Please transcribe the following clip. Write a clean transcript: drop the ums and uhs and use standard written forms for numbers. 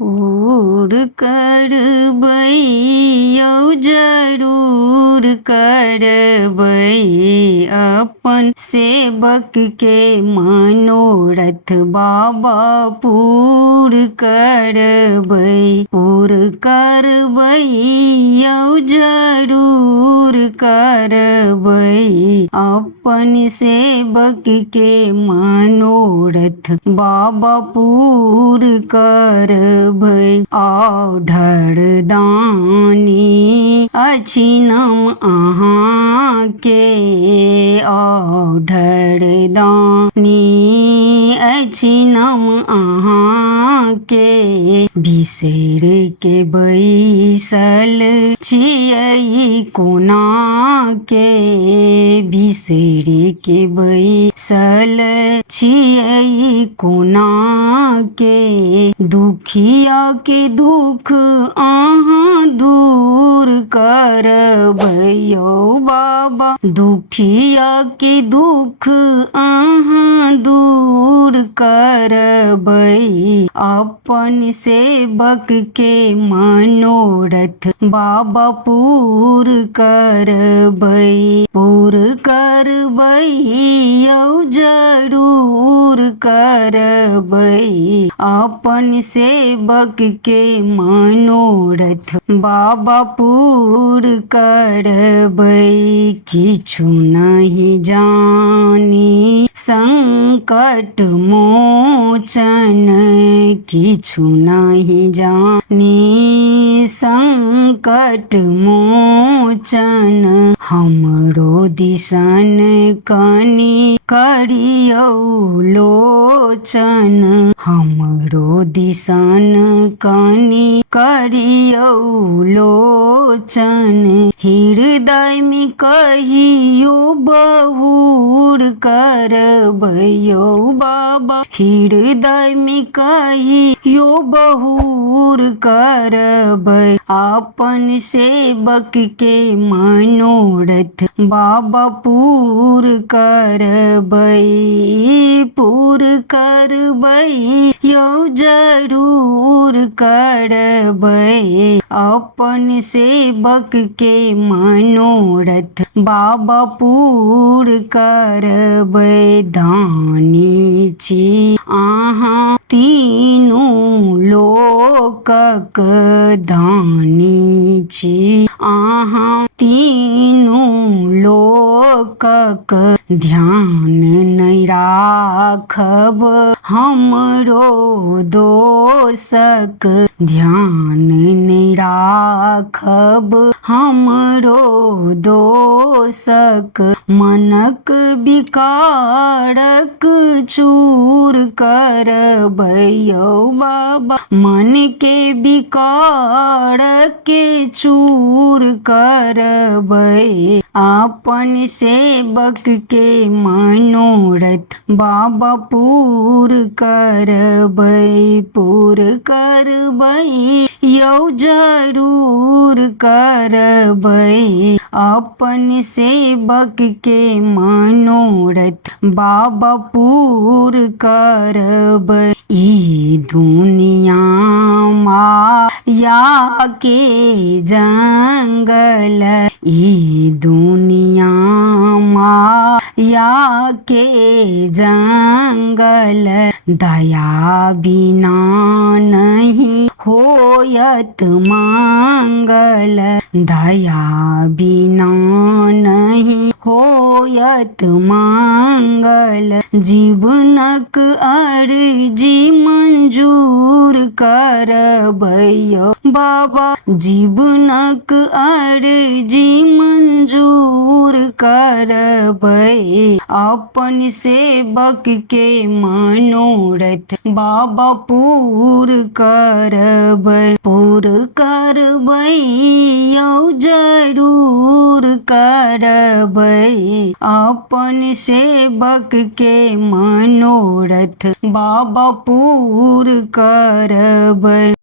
पूर करबै यौ जरूर करबै अपन सेवक के मनोरथ बाबा पूर करबै पूर करबै यौ जरूर करबै अपन सेवक के मनोरथ बाबा पूर करबै औढर दानी अछि नाम अहाँके औढर दानी अछि नाम अहाँके बिसैर के बैसल छियै कोना के बिसैर के बैसल छियै कोना के दुखिया के दुख अहाँ दूर करबै यौ बाबा दुखिया के दुख अहाँ दूर करबै अपन सेवक के मनोरथ बाबा पूर करबै पूर करबै यौ जरूर करबै अपन सेवक के मनोरथ बाबा पूर करबै किछु नहीं जानी संकट मोचन किछु नहीं जानी संकट मोचन हमरो दिसन कनि करियौ लोचन हमरो दिसन कनि करियौ लोचन हृदय में कहियो बहुर करबै यौ बाबा हृदय में कहियो बहुर करबै अपन सेवक के मनोरथ बाबा पूर करबै पूर करबै यौ जरूर करबै अपन सेवक के मनोरथ बाबा पूर करबै दानी छी अहाँ तीनू लोकक दानी छी अहाँ तीनू लोकक ध्यान नहीं राखब हमरो दोषक ध्यान नहीं राखब हमरो दोषक मनक विकारक चूर करबै यौ बाबा मन के विकार के चूर करबै अपन सेवक के मनोरथ बाबा पूर करबै पूर करबै यौ जरूर करबै अपन सेवक के मनोरथ बाबा पूर करबै ई दुनिया माया के जंगल ई दुनिया माया के जंगल दया बिना नहीं होयत मंगल दया बिना नहीं होयत मंगल जीवनक अर्जी मंजूर करबै यौ बाबा जीवनक अर्जी मंजूर करबै अपन सेवक के मनोरथ बाबा पूर करबै पूर करबै यौ जरूर करबै अपन सेवक के मनोरथ बाबा पूर करबै।